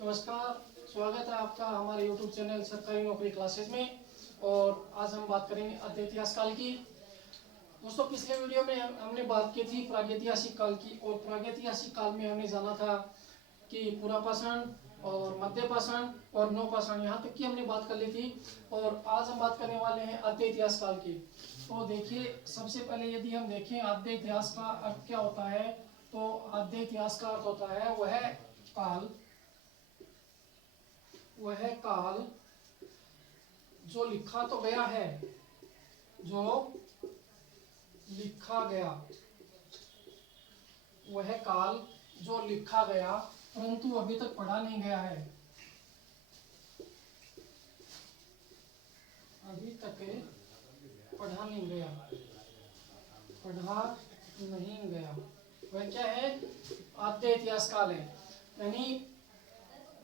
नमस्कार, स्वागत है आपका हमारे YouTube चैनल सरकारी नौकरी क्लासेस में। और आज हम बात करेंगे आद्य इतिहास काल की। दोस्तों, पिछले वीडियो में हमने बात की थी प्रागैतिहासिक काल की, और प्रागैतिहासिक काल में हमने जाना था कि पुरापाषाण और मध्यपाषाण और नवपाषाण, यहाँ तक की हमने बात कर ली थी। और आज हम बात करने वाले हैं आद्य इतिहास काल की। तो देखिए, सबसे पहले यदि हम देखें आद्य इतिहास का अर्थ क्या होता है, तो आद्य इतिहास का अर्थ होता है वह काल जो लिखा तो गया है, जो लिखा गया, वह काल जो लिखा गया परंतु अभी तक पढ़ा नहीं गया है, अभी तक पढ़ा नहीं गया, वह क्या है? आद्य इतिहास काल है। यानी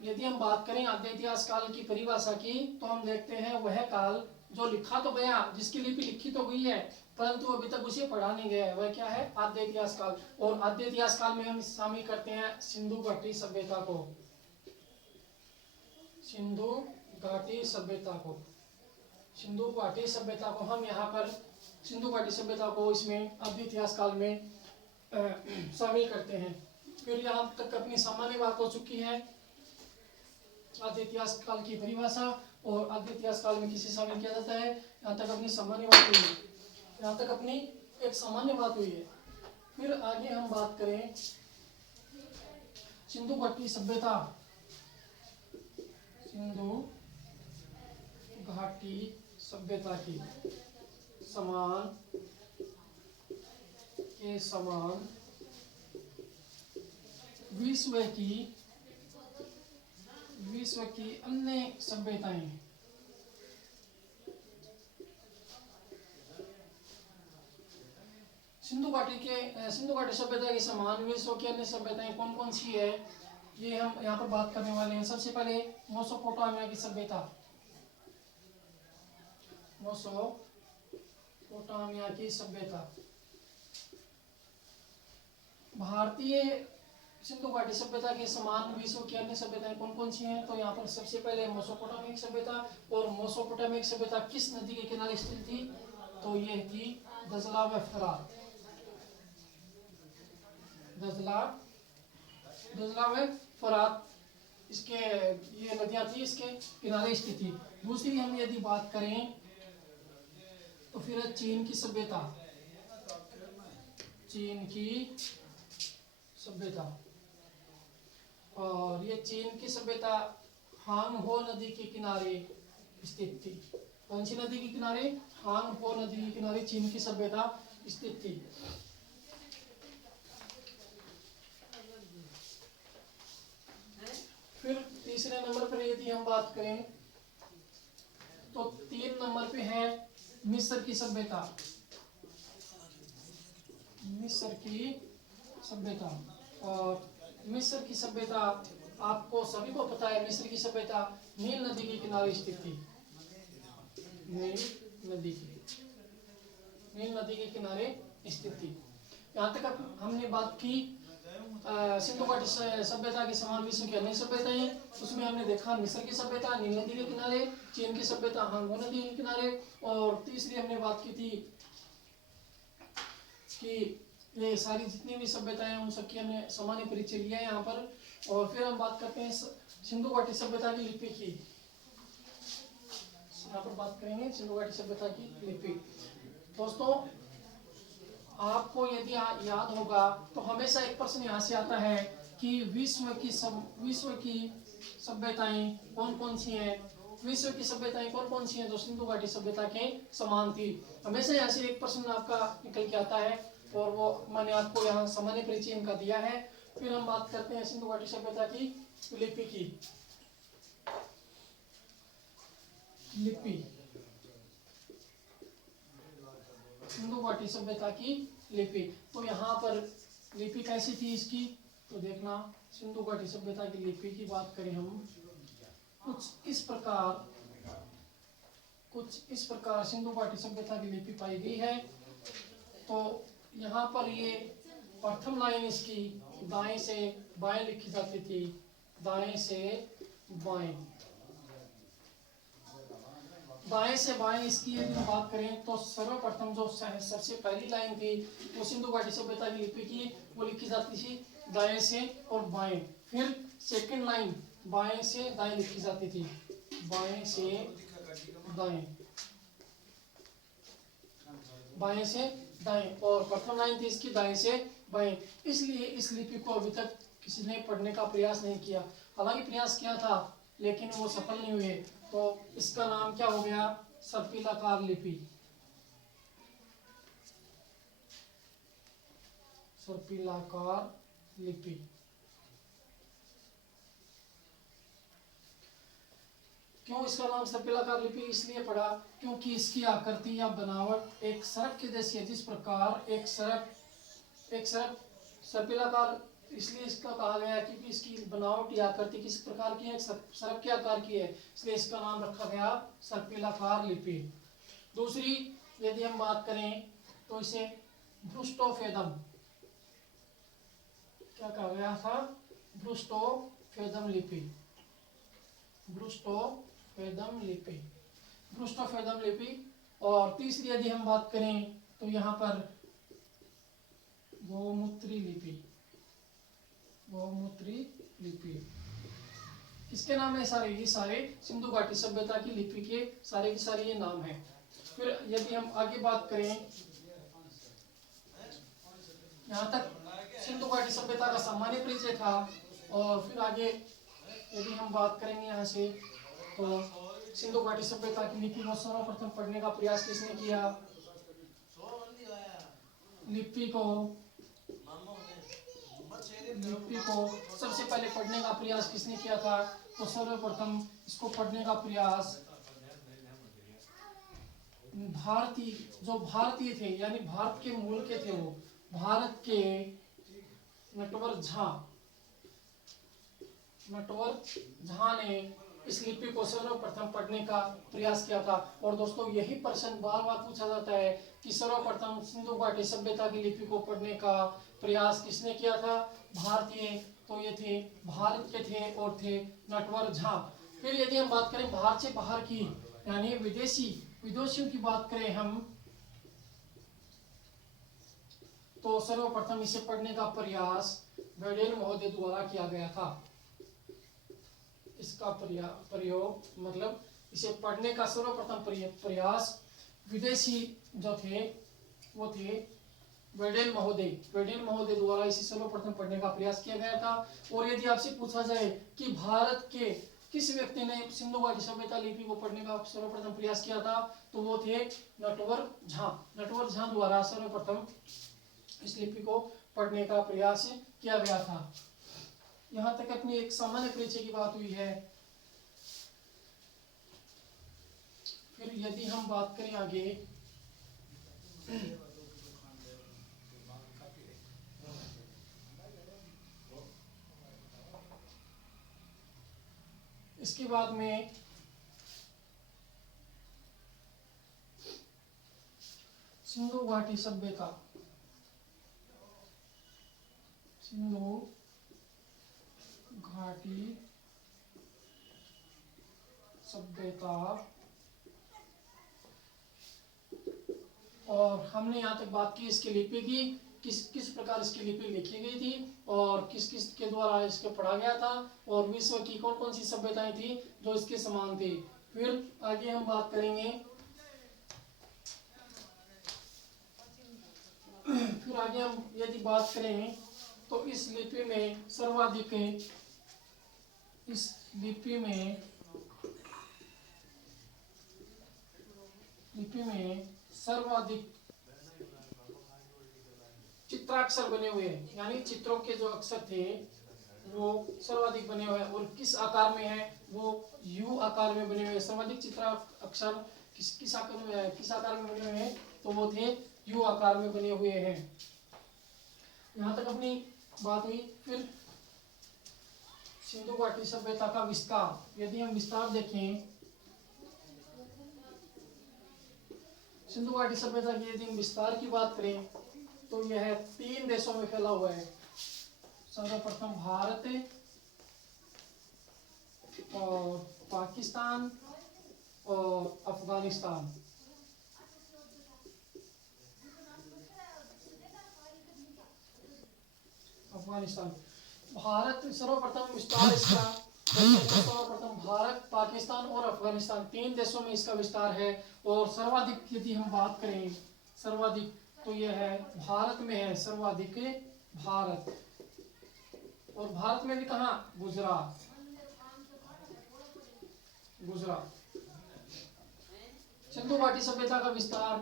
यदि हम बात करें आद्य इतिहास काल की परिभाषा की, तो हम देखते हैं वह काल जो लिखा तो गया, जिसकी लिपि लिखी तो गई है परंतु अभी तक उसे पढ़ा नहीं गया है, वह क्या है? आद्य इतिहास काल। और आद्य इतिहास काल में हम शामिल करते हैं सिंधु घाटी सभ्यता को। सिंधु घाटी सभ्यता को हम यहाँ पर सिंधु घाटी सभ्यता को इसमें आद्य इतिहास काल में शामिल करते हैं। फिर यहाँ तक अपनी सामान्य बात हो चुकी है आद्य इतिहास काल की परिभाषा, और आद्य इतिहास काल में किसे शामिल किया जाता है, यहाँ तक अपनी सामान्य बात हुई है। यहाँ तक अपनी एक सामान्य बात हुई है। फिर आगे हम बात करें सिंधु घाटी सभ्यता, सिंधु घाटी सभ्यता की समान विश्व की अन्य सभ्यताएं, सिंधु घाटी सभ्यता के समान विश्व की अन्य सभ्यताएं कौन कौन सी है, ये हम यहाँ पर बात करने वाले हैं। सबसे पहले मेसोपोटामिया की सभ्यता, भारतीय सिंधु घाटी सभ्यता के समान विश्व की अन्य सभ्यताएं कौन कौन सी हैं, तो यहाँ पर सबसे पहले मेसोपोटामिक सभ्यता। और मेसोपोटामिक सभ्यता किस नदी के किनारे स्थित थी, तो ये थी दजला व फरात। दजला व फरात, इसके ये नदियां थी, इसके किनारे स्थित थी। दूसरी हम यदि बात करें तो फिर चीन की सभ्यता, और ये चीन की सभ्यता हांग हो नदी के किनारे स्थित थी। कौन सी नदी के किनारे? हांग हो नदी के किनारे चीन की सभ्यता स्थित थी। फिर तीसरे नंबर पर यदि हम बात करें तो 3 नंबर पे है मिस्र की सभ्यता। और मिस्र की सभ्यता आपको सभी को पता है, मिस्र की सभ्यता नील नदी के किनारे स्थित थी। नील नदी के किनारे स्थित थी। यहाँ तक हमने बात की सिंधु घाटी सभ्यता के समान विश्व की अन्य सभ्यताएं। उसमें हमने देखा मिस्र की सभ्यता नील नदी के किनारे, चीन की सभ्यता हांगो नदी के किनारे, और तीसरी हमने बात की थी कि ये सारी जितनी भी सभ्यताएं हैं उन सबकी हमने सामान्य परिचय लिया है यहाँ पर। और फिर हम बात करते हैं सिंधु घाटी सभ्यता की लिपि की। यहाँ पर बात करेंगे सिंधु घाटी सभ्यता की लिपि। दोस्तों, आपको यदि याद होगा तो हमेशा एक प्रश्न यहाँ से आता है कि विश्व की सभ्यताएं कौन कौन सी हैं, विश्व की सभ्यताएं कौन कौन सी हैं जो सिंधु घाटी सभ्यता के समान थी। हमेशा यहाँ से एक प्रश्न आपका निकल के आता है, और वो मैंने आपको यहाँ सामान्य परिचय इनका दिया है। फिर हम बात करते हैं सिंधु घाटी सभ्यता की लिपि की। सिंधु घाटी सभ्यता की लिपि, तो यहाँ पर लिपि कैसी थी इसकी, तो देखना सिंधु घाटी सभ्यता की लिपि की बात करें हम, कुछ इस प्रकार सिंधु घाटी सभ्यता की लिपि पाई गई है। तो यहाँ पर ये प्रथम लाइन इसकी दाएं से बाएं लिखी जाती थी, दाएं से बाएं। दाएं से बाएं इसकी यदि हम बात करें तो सर्वप्रथम जो सबसे पहली लाइन थी वो सिंधु घाटी सभ्यता की लिपि की, वो लिखी जाती थी दाएं से और बाएं। फिर सेकंड लाइन बाएं से दाएं लिखी जाती थी, बाएं से दाएं, बाएं से दाएं। और प्रथम लाइन थी इसकी दाएं से बाएं। इसलिए इस लिपि को अभी तक किसी ने पढ़ने का प्रयास नहीं किया। हालांकि प्रयास किया था लेकिन वो सफल नहीं हुए। तो इसका नाम क्या हो गया? सर्पिलाकार लिपि। सर्पिलाकार लिपि। क्यों इसका नाम सर्पिलाकार लिपि इसलिए पड़ा क्योंकि इसकी आकृति या बनावट एक सरक के जैसी है। जिस प्रकार एक सरक सर्पिलाकार इसलिए इसका कहा गया है क्योंकि इसकी बनावट या आकृति किस प्रकार की है? सरक के आकार की है, इसलिए इसका नाम रखा गया सर्पिलाकार लिपि। दूसरी यदि हम बात करें तो इसे भ्रुष्टोफेदम, क्या कहा गया था? भ्रुष्टोफेदम लिपि। भ्रुष्टोफेदम लिपि, भ्रुष्टोफेदम लिपि। और तीसरी यदि हम बात करें तो यहाँ पर गोमूत्री लिपि। गोमूत्री लिपि किसके नाम है? सारे ये सारे सिंधु घाटी सभ्यता की लिपि के सारे के सारे ये नाम है। फिर यदि हम आगे बात करें, यहाँ तक सिंधु घाटी सभ्यता का सामान्य परिचय था। और फिर आगे यदि हम बात करेंगे यहाँ से तो सिंधु घाटी सभ्यता की लिपि को सर्वप्रथम पढ़ने का प्रयास किसने किया? लिपि को सबसे पहले पढ़ने का प्रयास किसने किया था? तो सर्वप्रथम इसको पढ़ने का प्रयास भारतीय थे, यानी भारत के मूल के थे, वो भारत के नटवर झा ने इस लिपि को सर्वप्रथम पढ़ने का प्रयास किया था। और दोस्तों यही प्रश्न बार बार पूछा जाता है कि सर्वप्रथम सिंधु घाटी सभ्यता की लिपि को पढ़ने का प्रयास किसने किया था? भारतीय। तो ये थे भारत के थे और थे नटवर झा। फिर यदि हम बात करें भारत से बाहर की, यानी विदेशियों की बात करें हम, तो सर्वप्रथम इसे पढ़ने का प्रयास वेडेल महोदय द्वारा किया गया था। इसका प्रयोग मतलब इसे पढ़ने का सर्वप्रथम प्रयास विदेशी जो थे वो थे वेडेल महोदय द्वारा इसे सर्वप्रथम पढ़ने का प्रयास किया गया था। और यदि आपसे पूछा जाए कि भारत के किस व्यक्ति ने सिंधु घाटी सभ्यता लिपि को पढ़ने का सर्वप्रथम प्रयास किया था, तो वो थे नटवर झा द्वारा सर्वप्रथम इस लिपि को पढ़ने का प्रयास किया गया था। यहाँ तक अपनी एक सामान्य परिचय की बात हुई है। फिर यदि हम बात करें आगे, इसके बाद में सिंधु घाटी सभ्यता, सिंधु घाटी सभ्यता। और हमने यहाँ तक बात की इसकी लिपि की, किस प्रकार इसकी लिपि लिखी गई थी और किस किस के द्वारा इसको पढ़ा गया था, और विश्व की कौन कौन सी सभ्यताएं थी जो इसके समान थी। फिर आगे हम बात करेंगे, फिर आगे हम यदि बात करें तो इस लिपि में सर्वाधिक चित्राक्षर बने हुए हैं, यानी चित्रों के जो अक्षर थे वो सर्वाधिक बने हुए हैं। और किस आकार में है? वो यू आकार में बने हुए हैं। सर्वाधिक चित्राक्षर किस आकार में बने हुए हैं? तो वो थे यू आकार में बने हुए हैं। यहाँ तक अपनी बात हुई। फिर सिंधु घाटी सभ्यता का विस्तार, यदि हम विस्तार देखें, सिंधु घाटी सभ्यता की यदि हम विस्तार की बात करें तो यह 3 देशों में फैला हुआ है। सर्वप्रथम भारत, पाकिस्तान और अफगानिस्तान। अफगानिस्तान, भारत सर्वप्रथम विस्तार इसका, सर्वप्रथम भारत, पाकिस्तान और अफगानिस्तान 3 देशों में इसका विस्तार है। और सर्वाधिक यदि हम बात करें, सर्वाधिक तो यह है भारत में है, सर्वाधिक भारत। और भारत में भी कहाँ, गुजरात, गुजरात। सिंधु घाटी सभ्यता का विस्तार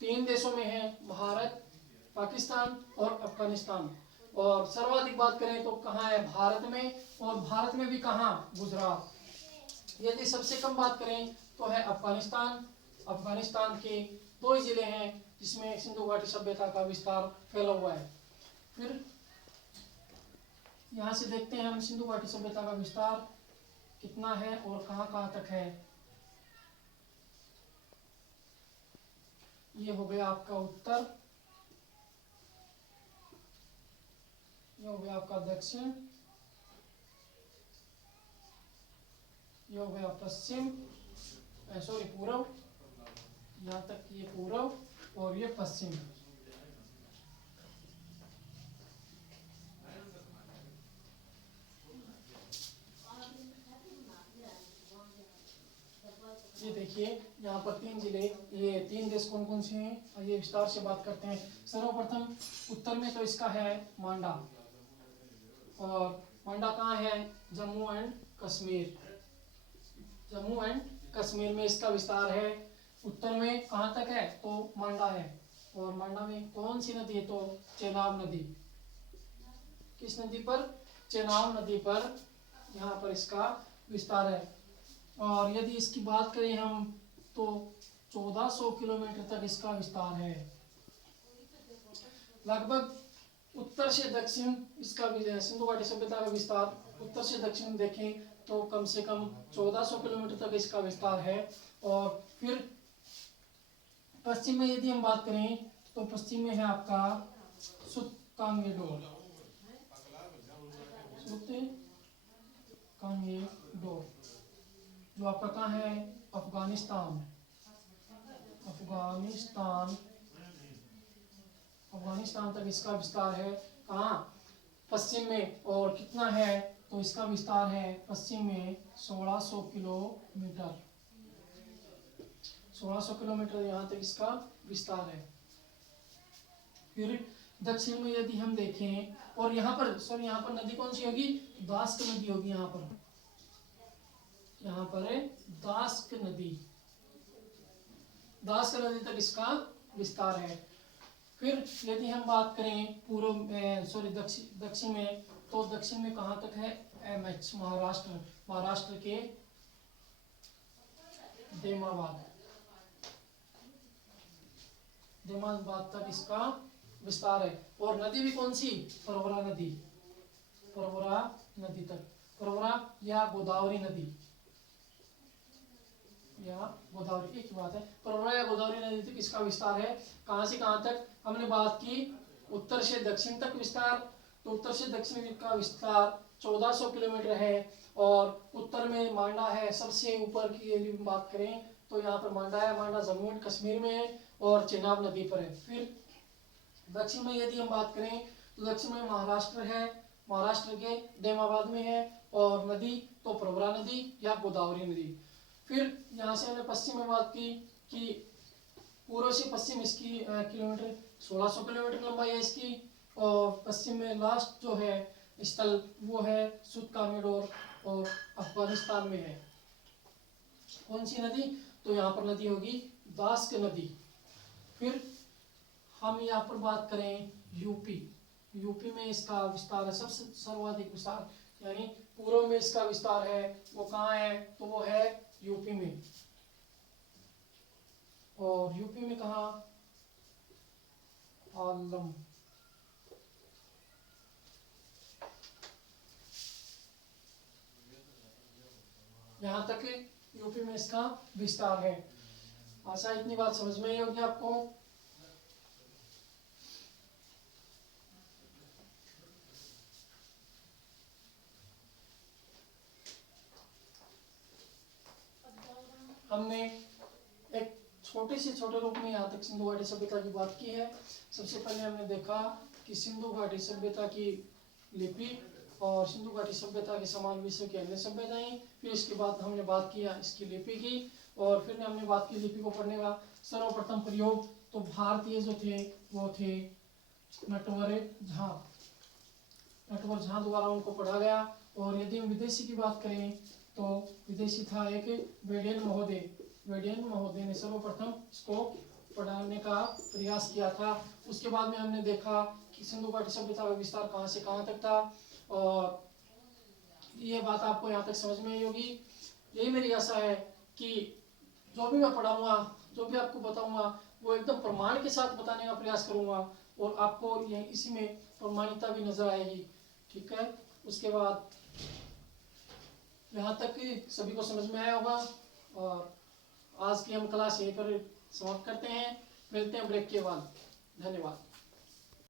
3 देशों में है, भारत, पाकिस्तान और अफगानिस्तान। और सर्वाधिक बात करें तो कहाँ है, भारत में, और भारत में भी कहाँ, गुजरात। यदि सबसे कम बात करें तो है अफगानिस्तान। अफगानिस्तान के 2 ही जिले हैं जिसमें सिंधु घाटी सभ्यता का विस्तार फैला हुआ है। फिर यहाँ से देखते हैं हम सिंधु घाटी सभ्यता का विस्तार कितना है और कहाँ कहाँ तक है। ये हो गया आपका उत्तर, ये हो गया आपका दक्षिण, ये हो गया पश्चिम, सॉरी पूर्व, यहाँ तक ये पूर्व और ये पश्चिम। ये देखिए यहाँ पर 3 जिले, ये 3 देश कौन कौन से हैं, ये विस्तार से बात करते हैं। सर्वप्रथम उत्तर में तो इसका है मांडा, और मांडा कहाँ है, जम्मू एंड कश्मीर, जम्मू एंड कश्मीर में इसका विस्तार है। उत्तर में कहाँ तक है, तो मांडा है। और मांडा में कौन सी नदी है, तो चेनाब नदी। किस नदी पर, चेनाब नदी पर यहाँ पर इसका विस्तार है। और यदि इसकी बात करें हम तो 1400 किलोमीटर तक इसका विस्तार है। लगभग उत्तर से दक्षिण इसका सिंधु घाटी सभ्यता का विस्तार उत्तर से दक्षिण देखें तो कम से कम 1400 किलोमीटर तक इसका विस्तार है। और फिर पश्चिम में यदि हम बात करें तो पश्चिम में है आपका सुतकांगेडोर, सुतकांगेडोर, जो आपका कहाँ है, अफगानिस्तान, अफगानिस्तान, अफगानिस्तान तक इसका विस्तार है। कहाँ, पश्चिम में। और कितना है, तो इसका विस्तार है पश्चिम में 1600 किलोमीटर, 1600 किलोमीटर यहाँ तक इसका विस्तार है। फिर दक्षिण में यदि हम देखें, और यहाँ पर सर यहाँ पर नदी कौन सी होगी, दास्क नदी होगी। यहाँ पर, यहाँ पर है दास्क नदी, दास्क नदी तक इसका विस्तार है। फिर यदि हम बात करें पूर्व में, सॉरी दक्षिण में, तो दक्षिण में कहाँ तक है, MH, महाराष्ट्र, महाराष्ट्र के देमाबाद, देमाबाद तक इसका विस्तार है। और नदी भी कौन सी, परवरा नदी, परवरा नदी तक, परवरा या गोदावरी नदी, या गोदावरी, एक बात है, परवरा या गोदावरी नदी तक इसका विस्तार है। कहाँ से कहाँ तक, हमने बात की उत्तर से दक्षिण तक विस्तार, तो उत्तर से दक्षिण का विस्तार 1400 किलोमीटर है। और उत्तर में मांडा है, सबसे ऊपर की यदि बात करें तो यहाँ पर मांडा है, मांडा जम्मू एंड कश्मीर में है और चेनाब नदी पर है। फिर दक्षिण में यदि हम बात करें तो दक्षिण में महाराष्ट्र है, महाराष्ट्र के देमाबाद में है, और नदी तो प्रवरा नदी या गोदावरी नदी। फिर यहाँ से हमने पश्चिम में बात की कि पूर्व से पश्चिम इसकी किलोमीटर 1600 किलोमीटर लंबाई है इसकी। और पश्चिम में लास्ट जो है स्थल वो है सुतकांगेडोर, और अफगानिस्तान में है। कौन सी नदी, तो यहाँ पर नदी होगी दास्क नदी। फिर हम यहाँ पर बात करें यूपी, यूपी में इसका विस्तार है, सबसे सर्वाधिक विस्तार, यानी पूर्व में इसका विस्तार है वो कहाँ है, तो वो है यूपी में। और यूपी में कहाँ, आलम, यहाँ तक यूपी में इसका विस्तार है। आशा इतनी बात समझ में आई होगी आपको। हमने एक छोटे से छोटे रूप में यहाँ तक सिंधु घाटी सभ्यता की बात की है। सबसे पहले हमने देखा कि सिंधु घाटी सभ्यता की लिपि और सिंधु घाटी सभ्यता के समान विश्व की अन्य सभ्यताएं। फिर इसके बाद हमने बात किया इसकी लिपि की, और फिर हमने बात की लिपि को पढ़ने का सर्वप्रथम प्रयोग तो भारतीय जो थे वो थे नटवर झा द्वारा उनको पढ़ा गया। और यदि हम विदेशी की बात करें तो विदेशी था एक वेडेन महोदय ने सर्वप्रथम इसको पढ़ाने का प्रयास किया था। उसके बाद में हमने देखा कि सिंधु घाटी सभ्यता का विस्तार कहाँ से कहाँ तक था, और ये बात आपको यहाँ तक समझ में आई होगी। यही मेरी आशा है कि जो भी मैं पढ़ाऊंगा, जो भी आपको बताऊंगा, वो एकदम प्रमाण के साथ बताने का प्रयास करूंगा, और आपको ये इसी में प्रमाणिकता भी नजर आएगी। ठीक है, उसके बाद यहाँ तक सभी को समझ में आया होगा, और आज की हम क्लास यहीं पर समाप्त करते हैं। मिलते हैं ब्रेक के बाद। धन्यवाद।